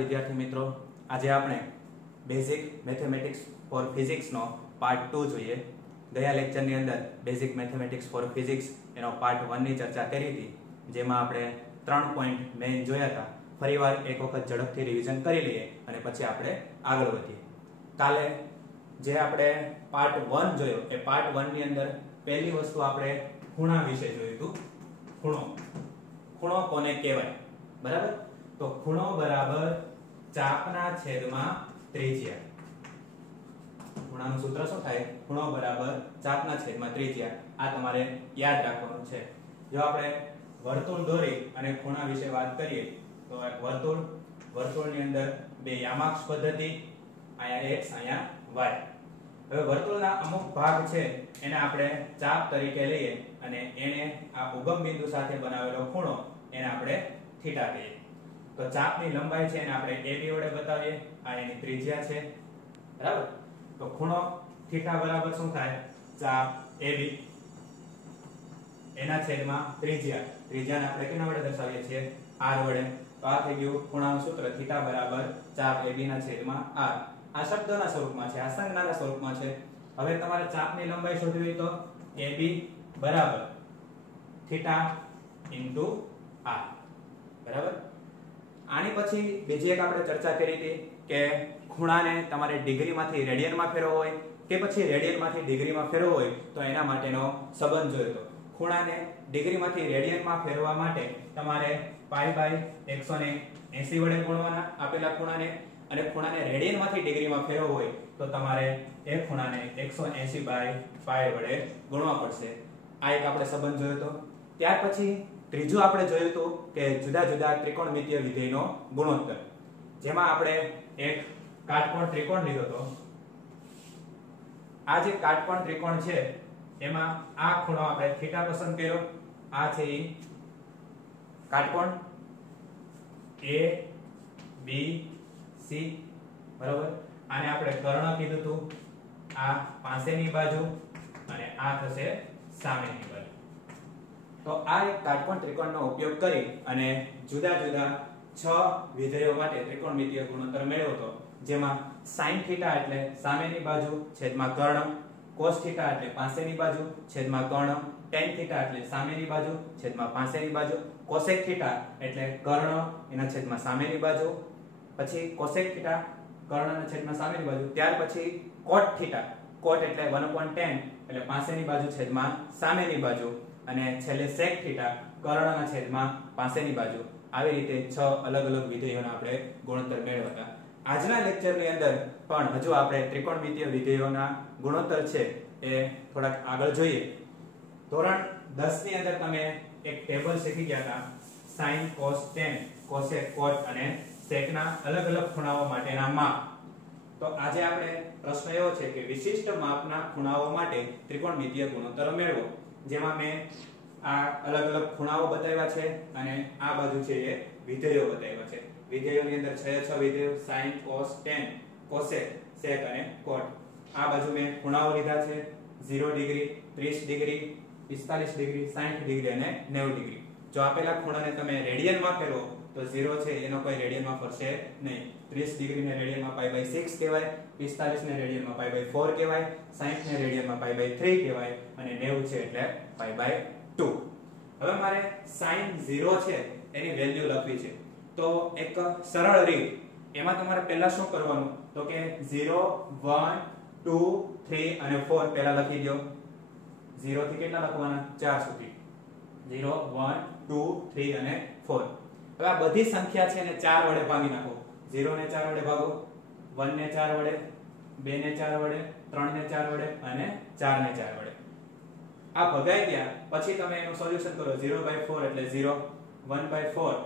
વિદ્યાર્થી મિત્રો, આજે આપણે બેઝિક મેથેમેટિક્સ ફોર ફિઝિક્સ નો પાર્ટ 2 જોઈએ. ગયા લેક્ચરની અંદર બેઝિક મેથેમેટિક્સ ફોર ફિઝિક્સ એનો પાર્ટ 1 ની ચર્ચા કરી હતી, જેમાં આપણે 3 પોઈન્ટ મેઇન જોયા હતા. ફરીવાર એક વખત ઝડપથી રિવિઝન કરી લઈએ અને પછી આપણે આગળ વધીએ. કાલે જે આપણે પાર્ટ 1 જોયો એ પાર્ટ 1 ની અંદર પહેલી વસ્તુ આપણે ખૂણા વિશે જોયું હતું. ખૂણો કોને કહેવાય, બરાબર? તો ખૂણો બરાબર ચાપના છેદમાં ત્રિજ્યા. ખૂણાનું સૂત્ર શું થાય? ખૂણો બરાબર ચાપના છેદમાં ત્રિજ્યા. આ તમારે યાદ રાખવાનું છે. જો આપણે વર્તુળ દોરી અને ખૂણા વિશે વાત કરીએ તો વર્તુળની અંદર બે યામાક્ષ પદ્ધતિ, અહીંયા x અહીંયા y. હવે વર્તુળના અમુક ભાગ છે એને આપણે ચાપ તરીકે લઈએ અને એને આ ઉગમ બિંદુ સાથે બનાવેલો ખૂણો એને આપણે થીટા કહીએ. તો ચાપની લંબાઈ છે એને આપણે AB વડે બતાવીએ. આ એની ત્રિજ્યા છે, બરાબર? તો ખૂણો થીટા બરાબર શું થાય? ચાપ AB એના છેદમાં ત્રિજ્યા. ત્રિજ્યાને આપણે કેના વડે દર્શાવીએ છીએ? R વડે. તો આ થઈ ગયું ખૂણાનું સૂત્ર, થીટા બરાબર ચાપ AB ના છેદમાં R. આ શબ્દના સ્વરૂપમાં છે, આ સંજ્ઞાના સ્વરૂપમાં છે. હવે તમારે ચાપની લંબાઈ શોધવી હોય તો AB બરાબર થીટા ઇન્ટુ R, બરાબર? આની પછી બીજી એક આપણે ચર્ચા કરી હતી કે ખૂણાને તમારે ડિગ્રીમાંથી રેડિયનમાં ફેરવવો હોય કે પછી રેડિયનમાંથી ડિગ્રીમાં ફેરવવો હોય તો એના માટેનો સંબંધ જોયો હતો. ખૂણાને ડિગ્રીમાંથી રેડિયનમાં ફેરવવા માટે તમારે π/180 વડે ગુણવાના આપેલા ખૂણાને, અને ખૂણાને રેડિયનમાંથી ડિગ્રીમાં ફેરવવો હોય તો તમારે એ ખૂણાને 180/π વડે ગુણવા પડશે. આ એક આપણે સંબંધ જોયો હતો. ત્યાર પછી ત્રીજું આપણે જોયું હતું કે જુદા જુદા ત્રિકોણમિતીય વિધેયનો ગુણોત્તર, જેમાં આપણે એક કાટકોણ ત્રિકોણ લીધો હતો. આ જે કાટકોણ ત્રિકોણ છે એમાં આ ખૂણો આપણે થીટા પસંદ કર્યો. આ છે ઈ કાટકોણ ABC, બરાબર? આને આપણે કર્ણ કીધું હતું. આ પાસેની બાજુ અને આ થશે સામેની બાજુ. તો આ એક કાટકોણ ત્રિકોણનો ઉપયોગ કરી અને જુદા જુદા 6 વિધેયો માટે ત્રિકોણમિતીય ગુણોત્તર મેળવ્યો હતો, જેમાં sin થીટા એટલે સામેની બાજુ છેદમાં કર્ણ, cos થીટા એટલે પાસેની બાજુ છેદમાં કર્ણ, tan થીટા એટલે સામેની બાજુ છેદમાં પાસેની બાજુ, cosec થીટા એટલે કર્ણ એના છેદમાં સામેની બાજુ, પછી cosec થીટા કર્ણ એના છેદમાં સામેની બાજુ, ત્યાર પછી cot થીટા, cot એટલે 1/tan એટલે પાસેની બાજુ છેદમાં સામેની બાજુ, અને છેલ્લે sec થીટા કર્ણના છેદમાં પાસેની બાજુ. આવી રીતે 6 અલગ અલગ વિધેયોના આપણે ગુણોત્તર મેળવ્યા હતા. આજના લેક્ચરની અંદર પણ હજુ આપણે ત્રિકોણમિતીય વિધેયોના ગુણોત્તર છે એ થોડાક આગળ જોઈએ. ધોરણ 10 ની અંદર તમે એક ટેબલ શીખી ગયા હતા, sin, cos, tan, cosec, cot અને sec ના અલગ અલગ ખૂણાઓ માટેના માપ. તો આજે આપણે પ્રશ્ન એવો છે કે વિશિષ્ટ માપના ખૂણાઓ માટે ત્રિકોણમિતીય ગુણોત્તર મેળવો, જેમાં મેં આ અલગ અલગ ખૂણાઓ બતાવ્યા છે અને આ બાજુ છે એ વિધેયો બતાવ્યા છે. વિધેયોની અંદર 6 વિધેયો, sin, cos, tan, cosec, sec અને cot. આ બાજુ મેં ખૂણાઓ લીધા છે 0 ડિગ્રી, 30 ડિગ્રી, 45 ડિગ્રી, 60 ડિગ્રી અને 90 ડિગ્રી. જો આપેલા ખૂણાને તમે રેડિયનમાં ફેરવો તો 0 છે એનો કોઈ રેડિયનમાં ફરશે નહીં. 30 ડિગ્રીને રેડિયનમાં π/6 કહેવાય, 45 ને રેડિયનમાં π/4 કહેવાય, 60 ને રેડિયનમાં π/3 કહેવાય અને 90 છે એટલે π/2. હવે મારે sin 0 છે એની વેલ્યુ લખવી છે. તો એક સરળ રીત, એમાં તમારે પહેલા શું કરવાનું તો કે 0, 1, 2, 3 અને 4 પહેલા લખી દો. 0 થી કેટલા લખવાના? 4 સુધી. 0, 1, 2, 3 અને 4. હવે આ બધી સંખ્યા છે એને 4 વડે ભાગી નાખો. 0 ને 4 વડે ભાગો, 1 ને 4 વડે, 2 ને 4 વડે, 3 ને 4 વડે અને 4 ને 4 વડે. આ ભગાઈ ગયા પછી તમે એનું સોલ્યુશન કરો. 0/4 એટલે 0, 1/4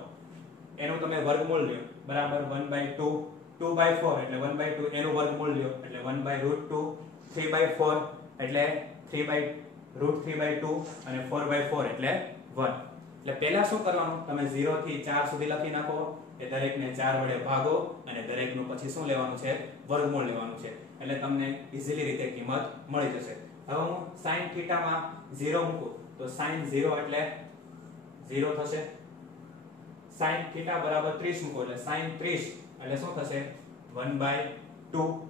એનું તમે વર્ગમૂળ લ્યો, બરાબર? 1/2, 2/4 એટલે 1/2 એનું વર્ગમૂળ લ્યો એટલે 1/√2, 3/4 એટલે 3/√3/2 અને 4/4 એટલે 1. એટલે પહેલા શું કરવાનું, તમે 0 થી 4 સુધી લખી નાખો, એ દરેકને 4 વડે ભાગો અને દરેકનું પછી શું લેવાનું છે? વર્ગમૂળ લેવાનું છે. એટલે તમને ઈઝીલી રીતે કિંમત મળી જશે. હવે હું sin થીટા માં 0 મૂકું તો sin 0 એટલે 0 થશે. sin θ બરાબર 30 મૂકો એટલે sin 30 એટલે શું થશે 1/2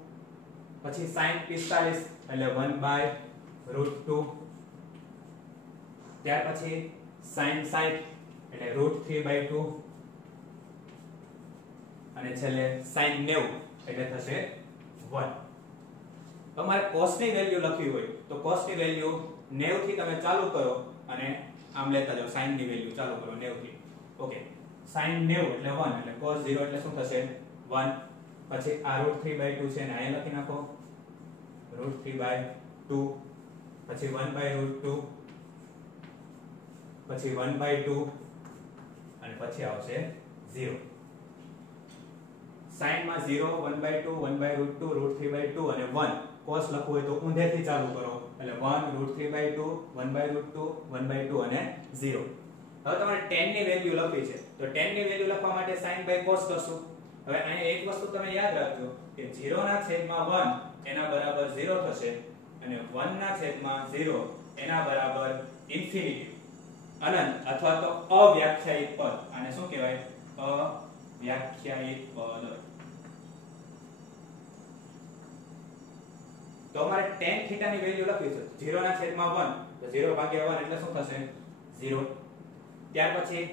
પછી sin 45 એટલે 1/√2 ત્યાર પછી sin 60 એટલે √3/2 અને છેલ્લે sin 90 એટલે થશે 1 તમારે cos ની વેલ્યુ લખવી હોય તો cos ની વેલ્યુ 90 થી તમે ચાલુ કરો અને આમ લેતા જાઓ sin ની વેલ્યુ ચાલુ કરો 90 થી ઓકે sin 90 એટલે 1 એટલે cos 0 એટલે શું થશે 1 પછી આ √3/2 છે ને અહીંયા લખી નાખો √3/2 પછી 1/√2 પછી 1/2 અને પછી આવશે 0 sin માં 0 1/2 1/√2 √3/2 અને 1 cos લખવું હોય તો ઊંધેથી ચાલુ કરો એટલે 1 √3/2 1/√2 1/2 અને 0 હવે તમારે tan ની વેલ્યુ લખવી છે તો tan ની વેલ્યુ લખવા માટે sin by cos કરશું હવે અહીંયા એક વસ્તુ તમે યાદ રાખજો કે 0 ના છેદમાં 1 એના બરાબર 0 થશે અને 1 ના છેદમાં 0 એના બરાબર ઇન્ફિનિટી અનંત અથવા તો અવ્યાખ્યાયિત પદ આને શું કહેવાય અવ્યાખ્યાયિત પદ તો અમારે tan θ ની વેલ્યુ લખવી છે 0 ના છેદમાં 1 તો 0 ભાગ્યા 1 એટલે શું થશે 0 ત્યાર પછી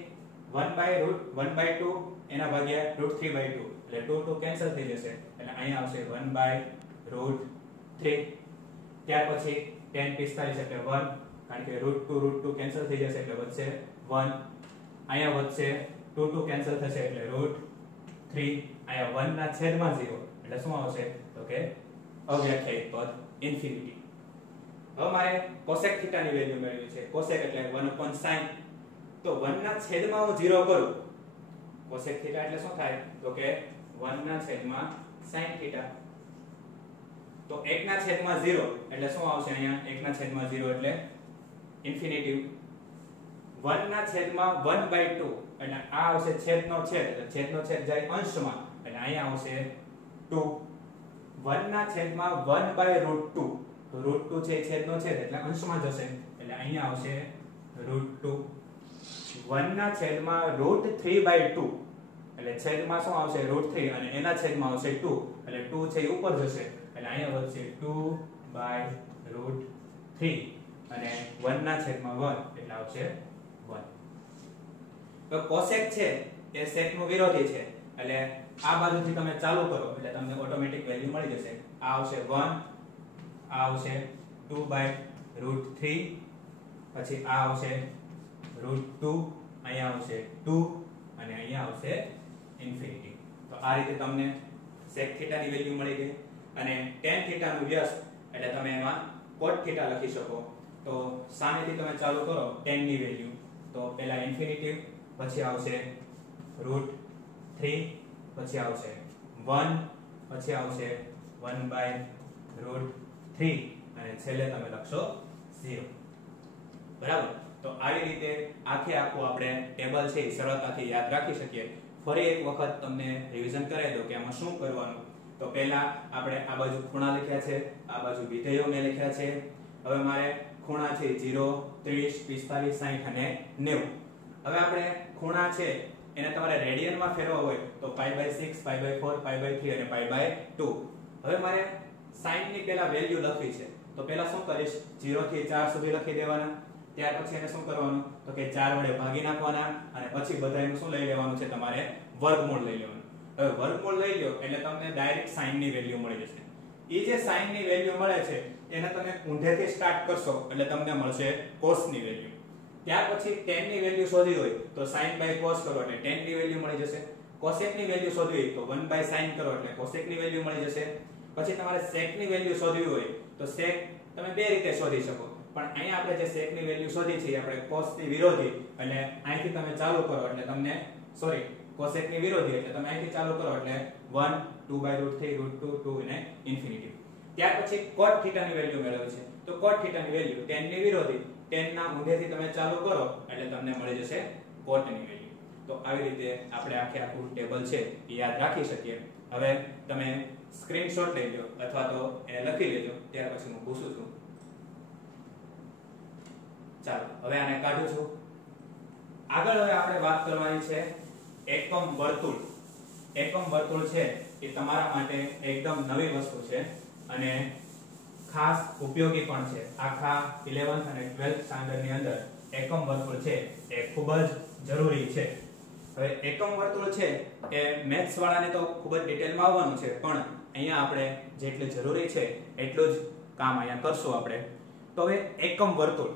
1/√1/2 એના ભાગ્યા √3/2 એટલે 2 કેન્સલ થઈ જશે એટલે અહીંયા આવશે 1/√3 ત્યાર પછી tan 45 એટલે 1 કારણ કે √2 કેન્સલ થઈ જશે એટલે વધશે 1 અહીંયા વધશે 2 કેન્સલ થશે એટલે √3 અહીંયા 1 ના છેદમાં 0 એટલે શું આવશે તો કે અવ્યાખ્યાયિત પદ ઇન્ફિનિટી હવે મારે cosec θ ની વેલ્યુ મેળવવી છે cosec એટલે 1/sin તો 1 ના છેદમાં હું 0 કરું cosec θ એટલે શું થાય તો કે 1 ના છેદમાં sin θ તો 1 ના છેદમાં 0 એટલે શું આવશે અહીંયા 1 ના છેદમાં 0 એટલે ઇન્ફિનિટી 1 ના છેદમાં 1/2 એટલે આ આવશે છેદનો છેદ એટલે છેદનો છેદ જાય અંશમાં એટલે અહીંયા આવશે 2 1 ના છેદમાં 1/√2 તો √2 છે છેદનો છેદ એટલે અંશમાં જશે એટલે અહીંયા આવશે √2 1 ના છેદમાં √3/2 એટલે છેદમાં શું આવશે √3 અને એના છેદમાં આવશે 2 એટલે 2 છે એ ઉપર જશે એટલે અહીંયા વધશે 2/√3 અને 1 ના છેદમાં 1 એટલે આવશે 1 તો cosec છે એ sec નું વિરોધી છે એટલે આ બાજુથી તમે ચાલુ કરો એટલે તમને ઓટોમેટિક વેલ્યુ મળી જશે આ આવશે 1 આ આવશે 2/√3 પછી આ આવશે √2 અહીંયા આવશે 2 અને અહીંયા આવશે ઇન્ફિનિટી તો આ રીતે તમને sec θ ની વેલ્યુ મળી ગઈ અને tan θ નું વ્યસ્ત એટલે તમે એમાં cot θ લખી શકો તો સામેથી તમે ચાલુ કરો tan ની વેલ્યુ તો પહેલા ઇન્ફિનિટી પછી આવશે √3 પછી આવશે 1 પછી આવશે 1/√3 અને છેલ્લે તમે લખશો 0 બરાબર તો આવી રીતે આખું આપણે ટેબલ છે એ સરળતાથી યાદ રાખી શકીએ ફરી એક વખત તમને રિવિઝન કરાવી દઉં કે આમાં શું કરવાનું તો પહેલા આપણે આ બાજુ ખૂણા લખ્યા છે આ બાજુ વિધેયો મેં લખ્યા છે હવે મારે ખૂણા છે 0 30 45 60 અને 90 હવે આપણે ખૂણા છે એને તમારે રેડિયનમાં ફેરવવા હોય તો π/6 π/4 π/3 અને π/2 હવે મારે sin ની પહેલા વેલ્યુ લખવી છે તો પહેલા શું કરીશ 0 થી 4 સુધી લખી દેવાના ત્યાર પછી એને શું કરવાનું તો કે 4 વડે ભાગી નાખવાના અને પછી બધાયનું શું લઈ લેવાનું છે તમારે વર્ગમૂળ લઈ લેવાનું હવે વર્ગમૂળ લઈ લ્યો એટલે તમને ડાયરેક્ટ sin ની વેલ્યુ મળી જશે એ જે sin ની વેલ્યુ મળે છે એને તમે ઊંધેથી સ્ટાર્ટ કરશો એટલે તમને મળશે cos ની વેલ્યુ ત્યાર પછી tan ની વેલ્યુ શોધવી હોય તો sin by cos કરો એટલે tan ની વેલ્યુ મળી જશે cosec ની વેલ્યુ શોધવી હોય તો 1/sin કરો એટલે cosec ની વેલ્યુ મળી જશે પછી તમારે sec ની વેલ્યુ શોધવી હોય તો sec તમે બે રીતે શોધી શકો પણ અહીંયા આપણે જે sec ની વેલ્યુ શોધી છે આપણે cos ની વિરોધી એટલે અહીંથી તમે ચાલુ કરો એટલે તમને cosec ની વિરોધી એટલે તમે અહીંથી ચાલુ કરો એટલે 1 2/√3 √2 2 અને ઇન્ફિનિટી ત્યાર પછી cot θ ની વેલ્યુ મેળવવી છે તો cot θ ની વેલ્યુ tan ની વિરોધી tan ના ઊંધેથી તમે ચાલુ કરો એટલે તમને મળી જશે cot ની વેલ્યુ તો આવી રીતે આપણે આખું ટેબલ છે એ યાદ રાખી શકીએ હવે તમે સ્ક્રીનશોટ લઈ લો અથવા તો એને લખી લેજો ત્યાર પછી હું પૂછું છું ચાલો હવે આને કાઢું છું આગળ હવે આપણે વાત કરવાની છે એકમ વર્તુળ એકમ વર્તુળ છે એ તમારા માટે એકદમ નવી વસ્તુ છે અને ખાસ ઉપયોગી પણ છે. આખા 11th અને 12th સ્ટાન્ડર્ડ ની અંદર એકમ વર્તુળ છે એ ખૂબ જ જરૂરી છે. હવે એકમ વર્તુળ છે એ મેથ્સ વાળાને તો ખૂબ જ ડિટેલમાં આવવાનું છે, પણ અહીંયા આપણે જેટલું જરૂરી છે એટલું જ કામ અહીંયા કરશું આપણે. તો હવે એકમ વર્તુળ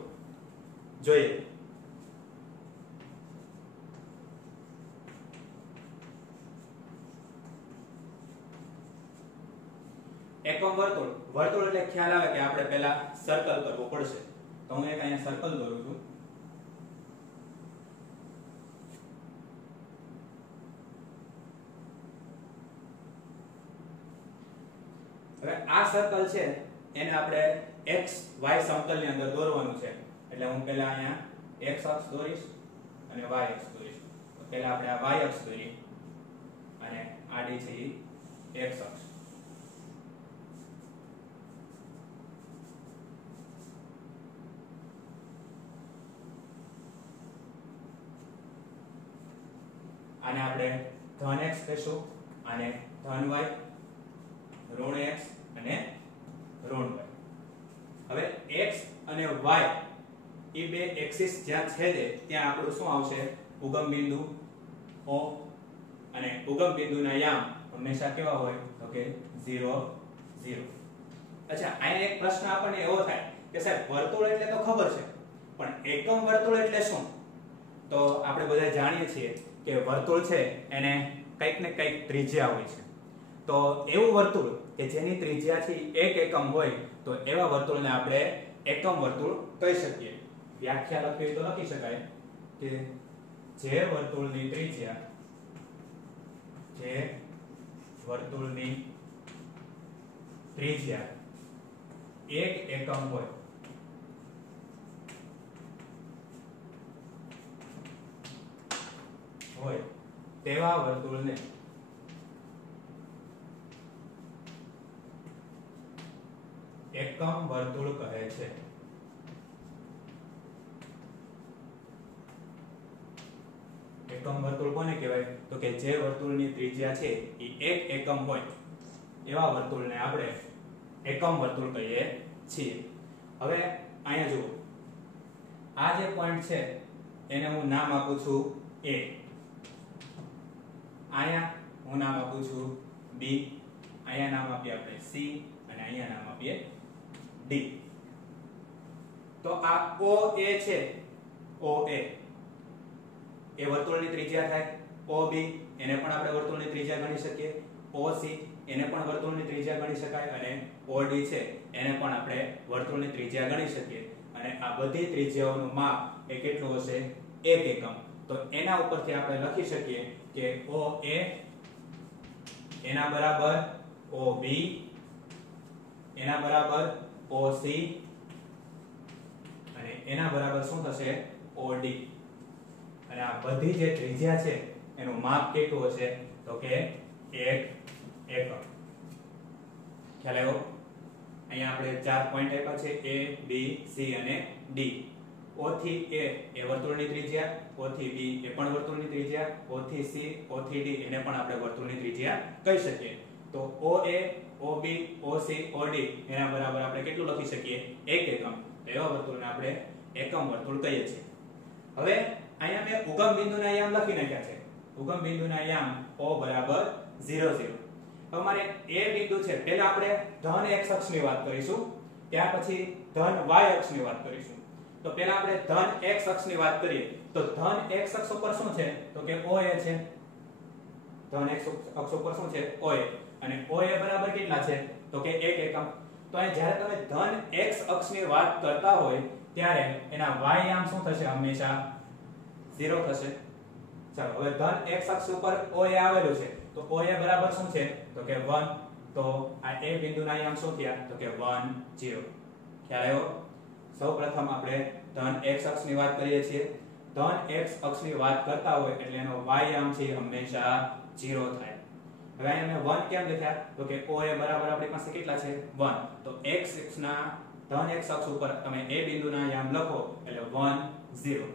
જોઈએ. એકમ વર્તુળ, વર્તુળ એટલે ખ્યાલ આવે કે આપણે પહેલા સર્કલ કરવું પડશે. તો હું એક અહીંયા સર્કલ દોરું છું. હવે આ સર્કલ છે એને આપણે x y સમતલની અંદર દોરવાનું છે. એટલે હું પહેલા અહીંયા x અક્ષ દોરીશ અને y અક્ષ દોરીશ. તો પહેલા આપણે આ y અક્ષ દોરીએ અને આડી છે એ x અક્ષ. આને આપણે ધન x કહીશું, આને ધન y, ઋણ x અને ઋણ y. હવે x અને y એ બે એક્સિસ જ્યાં છેદે ત્યાં આપણું શું આવશે? ઉગમ બિંદુ O, અને ઉગમ બિંદુના યામ હંમેશા કેવા હોય? તો કે 0 0. અચ્છા, અહીંયા એક પ્રશ્ન આપણને એવો થાય કે સાહેબ વર્તુળ એટલે તો ખબર છે, પણ એકમ વર્તુળ એટલે શું? તો આપણે બધા જાણીએ છીએ કે વર્તુળ છે એને કંઈક ને કંઈક ત્રિજ્યા હોય છે. તો એવું વર્તુળ કે જેની ત્રિજ્યા છે 1 એકમ હોય તો એવા વર્તુળને આપણે એકમ વર્તુળ કહી શકીએ. વ્યાખ્યા લખવી તો લખી શકાય કે જે વર્તુળની ત્રિજ્યા 1 એકમ હોય તેવા વર્તુળને એકમ વર્તુળ કહે છે. એકમ વર્તુળ કોને કહેવાય? તો કે જે વર્તુળની ત્રિજ્યા છે એ 1 એકમ હોય એવા વર્તુળને આપણે એકમ વર્તુળ કહીએ છીએ. હવે અહીંયા જુઓ, આ જે પોઈન્ટ છે એને હું નામ આપું છું A, અહીંયા હું નામ આપું છું B, અહીંયા નામ આપીએ આપણે C અને અહીંયા નામ આપીએ D. તો આ OA છે, OA એ વર્તુળની ત્રિજ્યા થાય. OB એને પણ આપણે વર્તુળની ત્રિજ્યા ગણી શકીએ. OC એને પણ વર્તુળની ત્રિજ્યા ગણી શકાય અને OD છે એને પણ આપણે વર્તુળની ત્રિજ્યા ગણી શકીએ. અને આ બધી ત્રિજ્યાઓનું માપ એ કેટલું હશે? 1 એકમ. તો એના ઉપરથી આપણે લખી શકીએ કે OA એના બરાબર OB એના બરાબર OC અને એના બરાબર શું થશે? OD. અને આ બધી જે ત્રિજ્યા છે એનું માપ કેટલું હશે? તો કે 1 એકમ. ખ્યાલ આવ્યો? અહીંયા આપણે 4 પોઈન્ટ આપ્યા છે A, B, C અને D. O થી A એ વર્તુળની ત્રિજ્યા, O થી B એ પણ વર્તુળની ત્રિજ્યા, O થી C, O થી D એને પણ આપણે વર્તુળની ત્રિજ્યા કહી શકીએ. તો OA, OB, OC, OD એના બરાબર આપણે કેટલું લખી શકીએ? 1 એકમ. એવા વર્તુળને આપણે એકમ વર્તુળ કહીએ છીએ. હવે અહીંયા મેં ઉગમ બિંદુના યામ લખી નાખ્યા છે. ઉગમ બિંદુના યામ O બરાબર 0 0. અમારે A બિંદુ છે, પહેલા આપણે ધન x અક્ષની વાત કરીશું, ત્યાર પછી ધન y અક્ષની વાત કરીશું. તો પહેલા આપણે ધન x અક્ષની વાત કરીએ તો ધન x અક્ષ ઉપર શું છે? તો કે OA છે. ધન x અક્ષ ઉપર શું છે? OA. અને OA બરાબર કેટલા છે? તો કે 1 એકમ. તો અહીં જ્યારે તમે ધન x અક્ષની વાત કરતા હોય ત્યારે એના y યામ શું થશે? હંમેશા 0 થશે. ચાલો, હવે ધન x અક્ષ ઉપર OA આવેલું છે તો OA બરાબર શું છે? તો કે 1. તો આ A બિંદુના યામ શું થયા? તો કે 1 0. ખ્યાલ આવ્યો? સૌપ્રથમ આપણે ધન x અક્ષની વાત કરીએ છીએ. ધન x અક્ષની વાત કરતા હોય એટલે એનો y યામ છે હંમેશા 0 થાય. હવે અહીંયા મેં 1 કેમ લખ્યા? તો કે OA બરાબર આપણી પાસે કેટલા છે? 1. તો x અક્ષના ધન x અક્ષ ઉપર તમે A બિંદુના યામ લખો એટલે 1 0.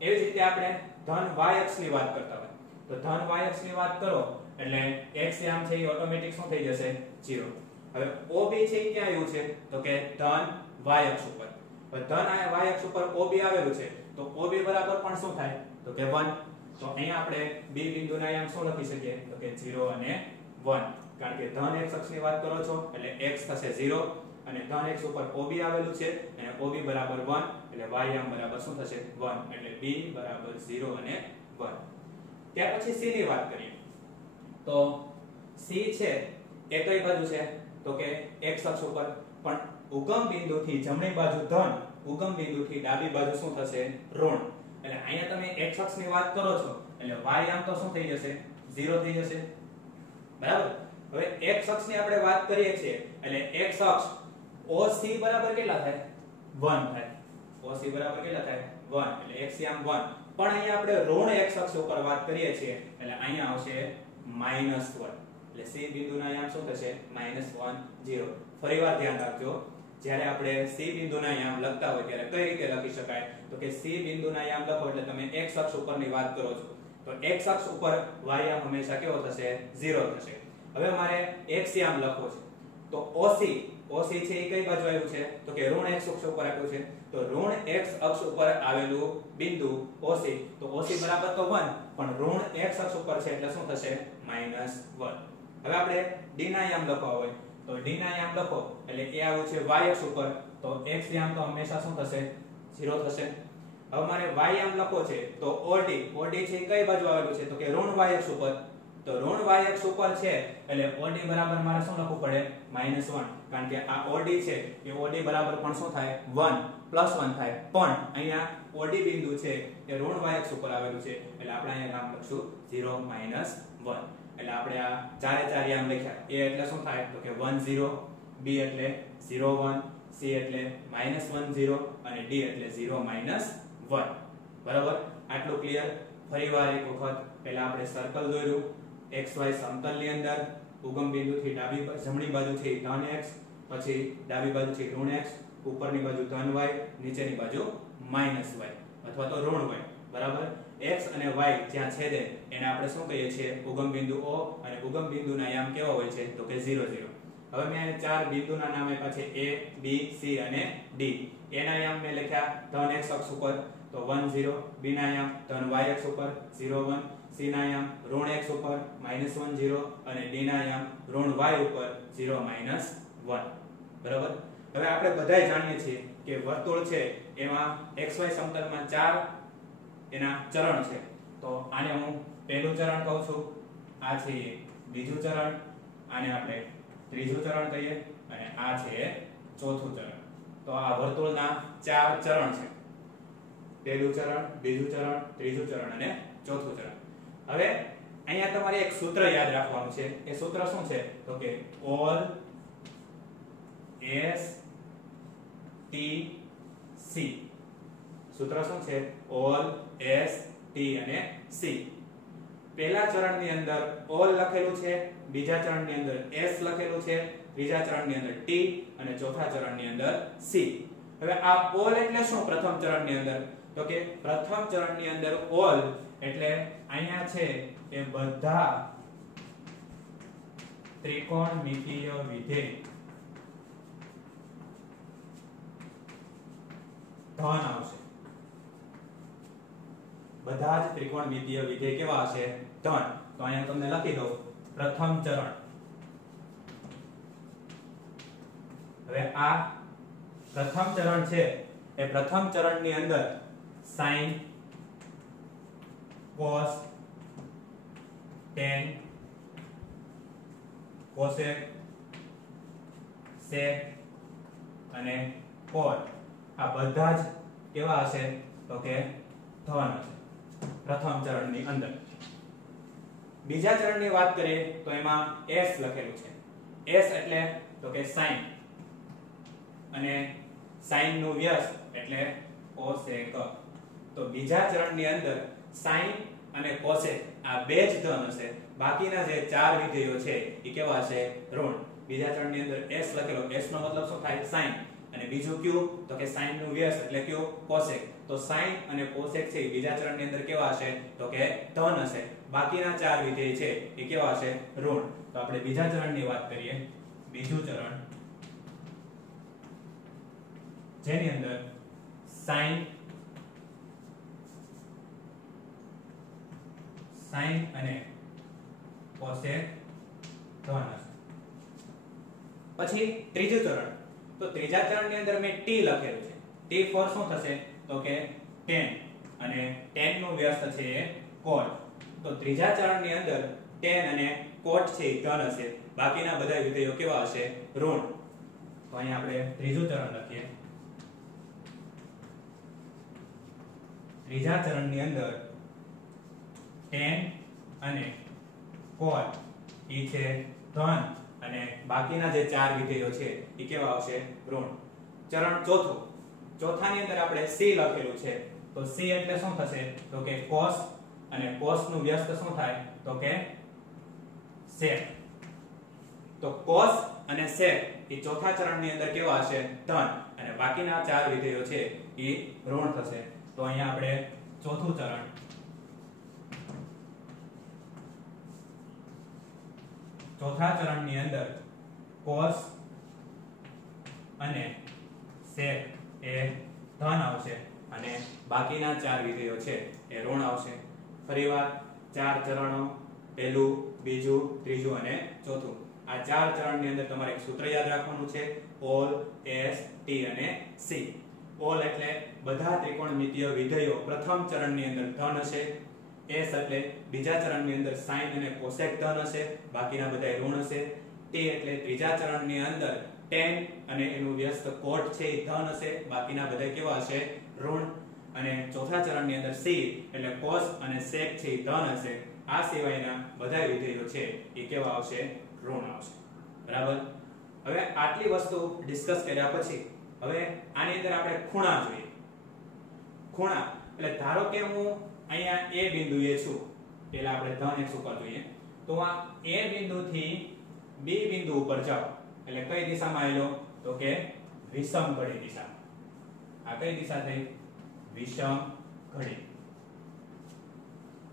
એવી જ રીતે આપણે ધન y અક્ષની વાત કરતા હોય તો ધન y અક્ષની વાત કરો એટલે x આમ છે એ ઓટોમેટિક શું થઈ જશે 0. હવે OB છે એ ક્યાં આવ્યું છે તો કે ધન y અક્ષ ઉપર. હવે ધન આ y અક્ષ ઉપર OB આવેલું છે તો OB બરાબર પણ શું થાય તો કે 1. તો અહીંયા આપણે B બિંદુના આમ શું લખી શકીએ તો કે 0 અને 1. કારણ કે ધન x અક્ષની વાત કરો છો એટલે x થશે 0 અને ધન x ઉપર OB આવેલું છે અને OB બરાબર 1 એટલે y આમ બરાબર શું થશે 1 એટલે B બરાબર 0 અને 1. ત્યાર પછી C ની વાત કરીએ તો C છે એ કઈ બાજુ છે તો કે x અક્ષ ઉપર પણ ઉગમ બિંદુથી જમણી બાજુ ધન ઉગમ બિંદુથી ડાબી બાજુ શું થશે ઋણ. એટલે અહીંયા તમે x અક્ષની વાત કરો છો એટલે y આમ તો શું થઈ જશે 0 થઈ જશે બરાબર. હવે x અક્ષની આપણે વાત કરીએ છીએ એટલે x અક્ષ OC બરાબર કેટલા થાય 1 થાય. OC બરાબર કેટલા થાય 1 એટલે x આમ 1 પણ અહીંયા આપણે ઋણ x અક્ષ ઉપર વાત કરીએ છીએ એટલે અહીંયા આવશે -1 એટલે C બિંદુના આમ શું થશે -1 0. ફરીવાર ધ્યાન રાખજો જ્યારે આપણે C બિંદુના આમ લખતા હોય ત્યારે કઈ રીતે લખી શકાય તો કે C બિંદુના આમ લખો એટલે તમે x અક્ષ ઉપરની વાત કરો છો તો x અક્ષ ઉપર y આમ હંમેશા કેવો થશે 0 થશે. હવે મારે x આમ લખવો છે તો OC છે એ કઈ બાજુ આવ્યું છે તો કે ઋણ x અક્ષ ઉપર આપ્યું છે તો ઋણ x અક્ષ ઉપર આવેલું બિંદુ OC તો OC બરાબર તો 1 પણ ઋણ x અક્ષ ઉપર છે એટલે શું થશે -1. હવે આપણે d ના આમ લખવા હોય તો d ના આમ લખો એટલે એ આવ્યું છે y અક્ષ ઉપર તો x આમ તો હંમેશા શું થશે 0 થશે. હવે મારે y આમ લખવો છે તો OD છે કઈ બાજુ આવેલું છે તો કે ઋણ y અક્ષ ઉપર તો ઋણ y અક્ષ ઉપર છે એટલે OD બરાબર મારે શું લખવું પડે -1 કારણ કે આ OD છે એ OD બરાબર પણ શું થાય 1 +1 થાય પણ અહીંયા OD બિંદુ છે એ ઋણ y અક્ષ ઉપર આવેલું છે એટલે આપણે અહીંયા નામ લખશું 0 -1 એટલે આપણે આ ચારે આમ લખ્યા a એટલે શું થાય તો કે 1 0 b એટલે 0 1 c એટલે -1 0 અને d એટલે 0 -1 બરાબર. આટલું ક્લિયર. ફરીવાર એક વખત પહેલા આપણે સર્કલ દોર્યું xy સમતલની અંદર ઉગમ બિંદુથી જમણી બાજુ છે ધન x પછી ડાબી બાજુ છે ઋણ x ઉપરની બાજુ ધન y નીચેની બાજુ -y અથવા તો ઋણ y બરાબર. x અને y જ્યાં છેદે એને આપણે શું કહીએ છીએ ઉગમ બિંદુ O અને ઉગમ બિંદુના આયામ કેવા હોય છે તો કે 0 0. હવે મેં ચાર બિંદુના નામ આપ્યા છે a b c અને d. a ના આયામ મેં લખ્યા ધન x અક્ષ ઉપર તો 1 0 b ના આયામ ધન y અક્ષ ઉપર 0 1 c ના આયામ ઋણ x ઉપર -1 0 અને d ના આયામ ઋણ y ઉપર 0 -1 બરાબર. હવે આપણે બધાય જાણીએ છીએ કે વર્તુળ છે એમાં xy સમતલમાં 4 એના ચરણ છે તો આને હું પહેલું ચરણ કહું છું આ છે બીજું ચરણ આને આપણે ત્રીજું ચરણ કહીએ અને આ છે ચોથું ચરણ. તો આ વર્તુળના 4 ચરણ છે પહેલું ચરણ બીજું ચરણ ત્રીજું ચરણ અને ચોથું ચરણ. હવે અહીંયા તમારે એક સૂત્ર યાદ રાખવાનું છે. એ સૂત્ર શું છે તો કે all s t c. સૂત્ર શું છે all s t અને c. પહેલા ચરણની અંદર all લખેલું છે બીજા ચરણની અંદર s લખેલું છે ત્રીજા ચરણની અંદર t અને ચોથા ચરણની અંદર c. હવે આ all એટલે શું પ્રથમ ચરણની અંદર તો કે પ્રથમ ચરણની અંદર all એટલે અહીંયા છે એ બધા ત્રિકોણમિતિય વિધેય ધન આવશે. બધા જ ત્રિકોણમિતિય વિધેય કેવા હશે ધન. તો અહીંયા તમને લખી દઉં પ્રથમ ચરણ. હવે આ પ્રથમ ચરણ છે એ પ્રથમ ચરણની અંદર sin cos tan cosec sec અને cot આ બધા જ કેવા હશે તો કે ધન હશે પ્રથમ ચરણની અંદર. બીજા ચરણની વાત કરીએ તો એમાં s લખેલું છે. s એટલે તો કે sin અને sin નું વ્યસ્ત એટલે cosec. તો બીજા ચરણની અંદર sin અને cosec આ બે જ ધન હશે. બાકીના જે ચાર વિધેયો છે એ કેવા હશે ઋણ. બીજા ચરણની અંદર s લખેલો s નો મતલબ શું થાય sin અને બીજું q તો કે sin નું વ્યસ્ત એટલે q cosec તો sin અને cosec છે એ બીજા ચરણની અંદર કેવા હશે તો કે ધન હશે, બાકીના ચાર વિધેય છે એ કેવા હશે ઋણ. તો આપણે બીજા ચરણની વાત કરીએ. બીજું ચરણ જેની અંદર sin અને cosec ધન હશે. પછી ત્રીજું ચરણ, તો ત્રીજા ચરણની અંદર મેં t લખેલું છે. t for શું થશે તો કે tan, અને tan નું વ્યસ્ત છે એ cot. તો ત્રીજા ચરણની અંદર tan અને cot છે એ ધન હશે, બાકીના બધા વિધેયો કેવા હશે ઋણ. તો અહીંયા આપણે ત્રીજું ચરણ લખીએ. ત્રીજા ચરણની અંદર tan અને cot એ છે ધન, અને બાકીના જે ચાર વિધેયો છે એ કેવા આવશે ઋણ. ચરણ ચોથું, ચોથાની અંદર આપણે c લખેલું છે. તો c એટલે શું થશે તો કે cos, અને cos નું વ્યસ્ત શું થાય તો કે sec. તો cos અને sec એ ચોથા ચરણની અંદર કેવા હશે ધન, અને બાકીના ચાર વિધેયો છે એ ઋણ થશે. તો અહીંયા આપણે ચોથું ચરણ, ચોથા ચરણની અંદર cos અને sec એ ધન આવશે, અને બાકીના ચાર વિધેયો છે એ ઋણ આવશે. ફરીવાર ચાર ચરણો, પહેલું, બીજું, ત્રીજું અને ચોથું. આ ચાર ચરણની અંદર તમારે એક સૂત્ર યાદ રાખવાનું છે, all, s, t અને c. all એટલે બધા ત્રિકોણમિતીય વિધેયો પ્રથમ ચરણની અંદર ધન હશે. s એટલે બીજા ચરણની અંદર sin અને cosec ધન હશે, બાકીના બધા ઋણ હશે. t એટલે ત્રીજા ચરણની અંદર tan અને એનું વ્યસ્ત cot છે એ ધન હશે, બાકીના બધા કેવા હશે ઋણ. અને ચોથા ચરણની અંદર c એટલે cos અને sec છે એ ધન હશે. આ સિવાયના બધા વિધેયો છે એ કેવા આવશે ઋણ આવશે. બરાબર. હવે આટલી વસ્તુ ડિસ્કસ કર્યા પછી હવે આની અંદર આપણે ખૂણા જોઈએ. ખૂણા એટલે ધારો કે હું અહીંયા a બિંદુએ છું, પહેલા આપણે ધન x ઉપર જોઈએ. તો આ a બિંદુથી b બિંદુ ઉપર જાઓ એટલે કઈ દિશામાં આવેલો તો કે વિષમ ઘડી દિશામાં. આ કઈ દિશા થઈ વિષમ ઘડી.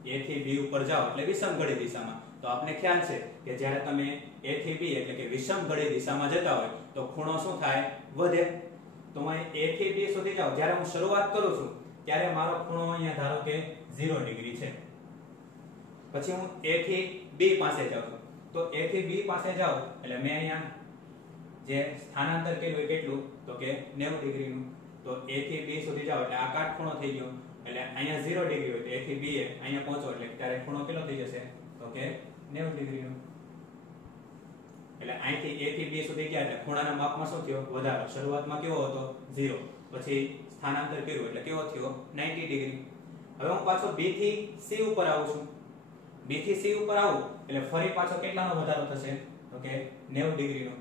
a થી b ઉપર જાઓ એટલે વિષમ ઘડી દિશામાં. તો આપને ખ્યાલ છે કે જ્યારે તમે a થી b એટલે કે વિષમ ઘડી દિશામાં જતા હોય તો ખૂણો શું થાય વધે. તો હું a થી b સુધી જાઉં, જ્યારે હું શરૂઆત કરું છું ત્યારે મારો ખૂણો અહીંયા ધારો કે 0 ડિગ્રી છે. પછી હું a થી b પાસે જાઉં છું, તો a થી b પાસે જાઉં એટલે મેં અહીંયા જે સ્થાનાંતર કર્યું હોય કેટલું તો કે 90 ડિગ્રીનું. તો a થી b સુધી જાઓ એટલે આ કાટખૂણો થઈ ગયો, એટલે અહીંયા 0 ડિગ્રી હોય તો a થી b અહીંયા પહોંચો એટલે ત્યારે ખૂણો કેટલો થઈ જશે તો કે 90 ડિગ્રીનો. એટલે અહીંથી a થી b સુધી ગયા એટલે ખૂણાના માપમાં શું થયો વધારો. શરૂઆતમાં કેવો હતો 0, પછી સ્થાનાંતર કર્યું એટલે કેવો થયો 90 ડિગ્રી. હવે હું પાછો b થી c ઉપર આવું છું. b થી c ઉપર આવું એટલે ફરી પાછો કેટલાનો વધારો થશે તો કે 90 ડિગ્રીનો.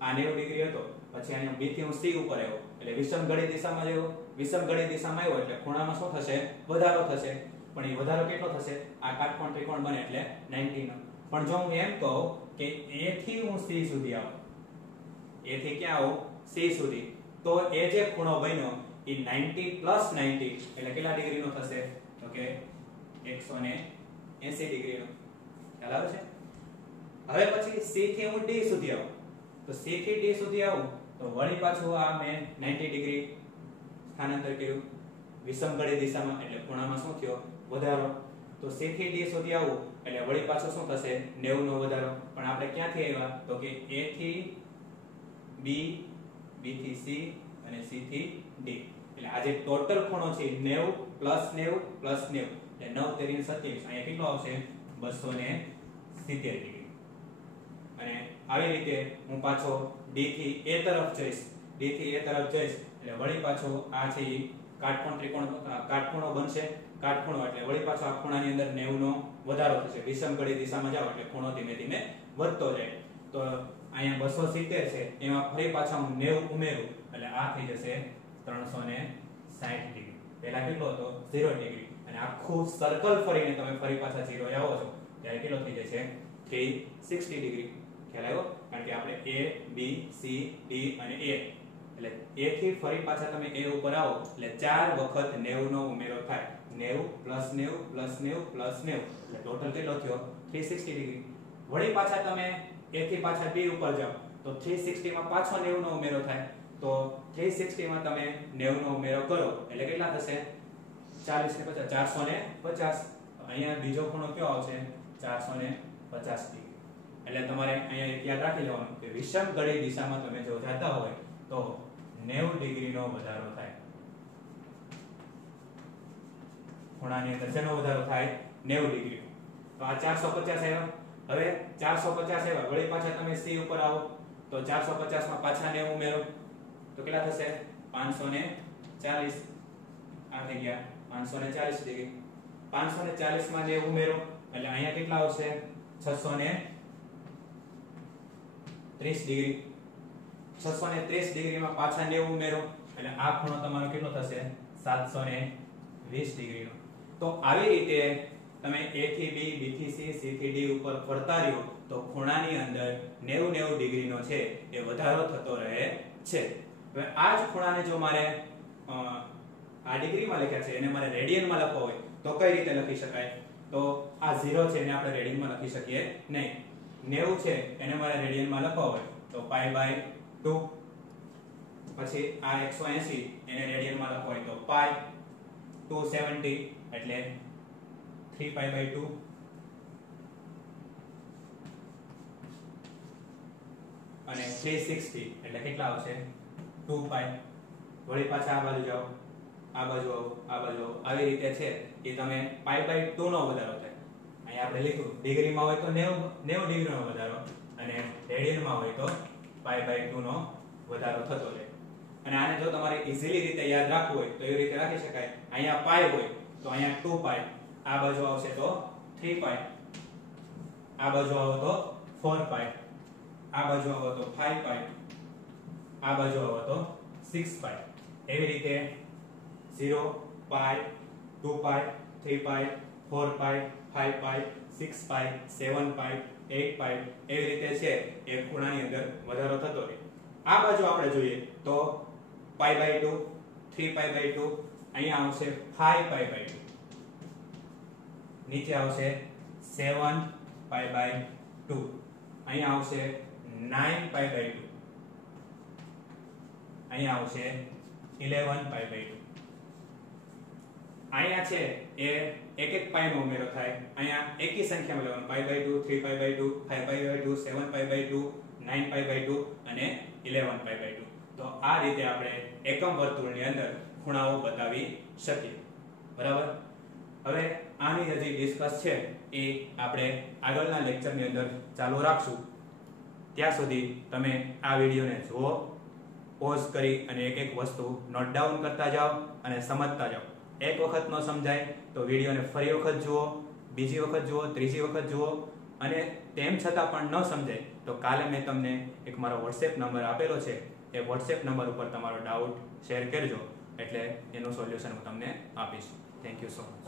આ 90 ડિગ્રી હતો, પછી અહીંયા b થી હું c ઉપર આવ્યો એટલે વિષમ ઘડી દિશામાં આવ્યો. વિષમ ઘડી દિશામાં આવ્યો એટલે ખૂણામાં શું થશે વધારો થશે. પણ એ વધારો કેટલો થશે આ કાટકોણ ત્રિકોણ બને એટલે 90 નો. પણ જો હું એમ કહું કે a થી હું c સુધી આવું, a થી ક્યાં આવું c સુધી, તો એ જે ખૂણો બન્યો એ 90 + 90 એટલે કેટલા ડિગ્રીનો થશે તો કે 180 ડિગ્રીનો. ખ્યાલ આવે છે. હવે પછી c થી હું d સુધી આવું, તો c થી d સુધી આવું તો વળી પાછું આ મેં 90 ડિગ્રી સ્થાનાંતર કર્યું વિષમ ઘડી દિશામાં એટલે ખૂણામાં શું થયો વધારો. તો c થી d સુધી આવું એટલે વળી પાછો શું થશે 90 નો વધારો. પણ આપણે ક્યાંથી આવ્યા તો કે a થી b, b થી c અને c થી d. એટલે આ જે ટોટલ ખૂણો છે 90 + 90 + 90 એટલે 9 * 13 = 27. અહીંયા કેટલો આવશે 270 ડિગ્રી. અને આવી રીતે હું પાછો d થી a તરફ જઈશ, d થી a તરફ જઈશ એટલે વળી પાછો આ છે કાટકોણ ત્રિકોણ કાટખૂણો બનશે. કાટખૂણો એટલે વળી પાછો આ ખૂણાની અંદર 90 નો વધારો થશે. વિષમ ઘડી દિશામાં જાઓ એટલે ખૂણો ધીમે ધીમે વધતો જાય. તો અહીંયા 270 છે, એમાં ફરી પાછા હું 90 ઉમેરું એટલે આ થઈ જશે 360 ડિગ્રી. પહેલા કેટલો હતો 0 ડિગ્રી. અને આખું સર્કલ ફરીને તમે ફરી પાછા 0 આવો છો ત્યારે કેટલો થઈ જશે 360 ડિગ્રી. ખ્યાલ આવ્યો? કારણ કે આપણે a b c d અને a એટલે a થી ફરી પાછા તમે a ઉપર આવો એટલે 4 વખત 90 નો ઉમેરો થાય 90 + 90 + 90 + 90 એટલે ટોટલ કેટલો થયો 360 ડિગ્રી. વળી પાછા તમે a થી પાછા b ઉપર જાઓ તો 360 માં પાછો 90 નો ઉમેરો થાય તો 360 માં તમે 90 નો ઉમેરો કરો એટલે કેટલા થશે 40 ને 50 450. અહીંયા બીજો ખૂણો કયો આવશે 450 ડિગ્રી. એટલે તમારે અહીંયા એક યાદ રાખી લેવાનું કે વિષમ ઘડી દિશામાં તમે જો જાતા હોય તો 90 ડિગ્રીનો વધારો થાય. ખૂણાની અંદર શેનો વધારો થાય 90 ડિગ્રી. તો આ 450 આવ્યા. હવે 450 આવ્યા વળી પાછા તમે c ઉપર આવો તો 450 માં પાછા 90 ઉમેરો તો કેટલા થશે 540. આ થઈ ગયા 540 ડિગ્રી. 540 માં 90 ઉમેરો એટલે અહીંયા કેટલા આવશે 630 ડિગ્રી. 630 ડિગ્રીમાં પાછા 90 ઉમેરો એટલે આ ખૂણો તમારો કેટલો થશે 720 ડિગ્રીનો. તો આવી રીતે તમે a થી b b થી c c થી d ઉપર ફરતા રહ્યો તો ખૂણાની અંદર 90 ડિગ્રીનો છે એ વધારો થતો રહે છે. હવે આ જ ખૂણાને જો મારે આ ડિગ્રીમાં લખ્યા છે એને મારે રેડિયનમાં લખવો હોય તો કઈ રીતે લખી શકાય? તો આ 0 છે એને આપણે રેડિયનમાં લખી શકીએ નહીં. 90 છે એને મારે રેડિયનમાં લખવા હોય તો π/2. પછી આ 180 એને રેડિયનમાં લખવો હોય તો π 270 એટલે 3π/2. અને 360 એટલે કેટલા આવશે 2π. વળી પાછા આ બાજુ જાઓ આ બાજુ આવો આ બાજુ આવો આવી રીતે છે એ તમે π/2 નો વધારો થાય. અહીંયા આપણે લખ્યું ડિગ્રીમાં હોય તો 90 ડિગ્રીનો વધારો અને રેડિયનમાં હોય તો π/2 નો વધારો થતો રહે. અને આને જો તમારે ઈઝીલી રીતે યાદ રાખવું હોય તો એવી રીતે રાખી શકાય. અહીંયા π હોય તો અહીંયા 2π, આ બાજુ આવશે તો 3π, આ બાજુ આવો તો 4π, આ બાજુ આવો તો 5π, આ બાજુ આવો તો 6π. એવી રીતે 0 π 2π 3π 4π 5π 6π 7π 8π એવી રીતે છે એ ખૂણાની અંદર વધારો થતો રહે. આ બાજુ આપણે જોઈએ તો π/2 3π/2 અહીંયા આવશે 5π/2, નીચે આવશે 7π/2, અહીંયા આવશે 9π/2, અહીંયા આવશે 11π/2. અહીંયા છે એ એક એક પાઈ નો ઉમેરો થાય. અહીંયા એકી સંખ્યામાં લેવાનું π/2 3π/2 5π/2 7π/2 9π/2 અને 11π/2. તો આ રીતે આપણે એકમ વર્તુળની અંદર ખૂણાઓ બતાવી શકીએ. બરાબર. હવે આની હજી ડિસ્કસ છે એ આપણે આગળના લેક્ચરની અંદર ચાલુ રાખશું. ત્યાં સુધી તમે આ વિડિયોને જુઓ, પોઝ કરી અને એક એક વસ્તુ નોટ ડાઉન કરતા જાઓ અને સમજતા જાઓ. એક વખત ન સમજાય તો વિડિયોને ફરી વખત જુઓ, બીજી વખત જુઓ, ત્રીજી વખત જુઓ અને તેમ છતાં પણ ન સમજાય તો કાલે મેં તમને એક મારો WhatsApp નંબર આપેલો છે એ WhatsApp નંબર ઉપર તમારો ડાઉટ શેર કરજો એટલે એનું સોલ્યુશન હું તમને આપીશ. Thank you so much.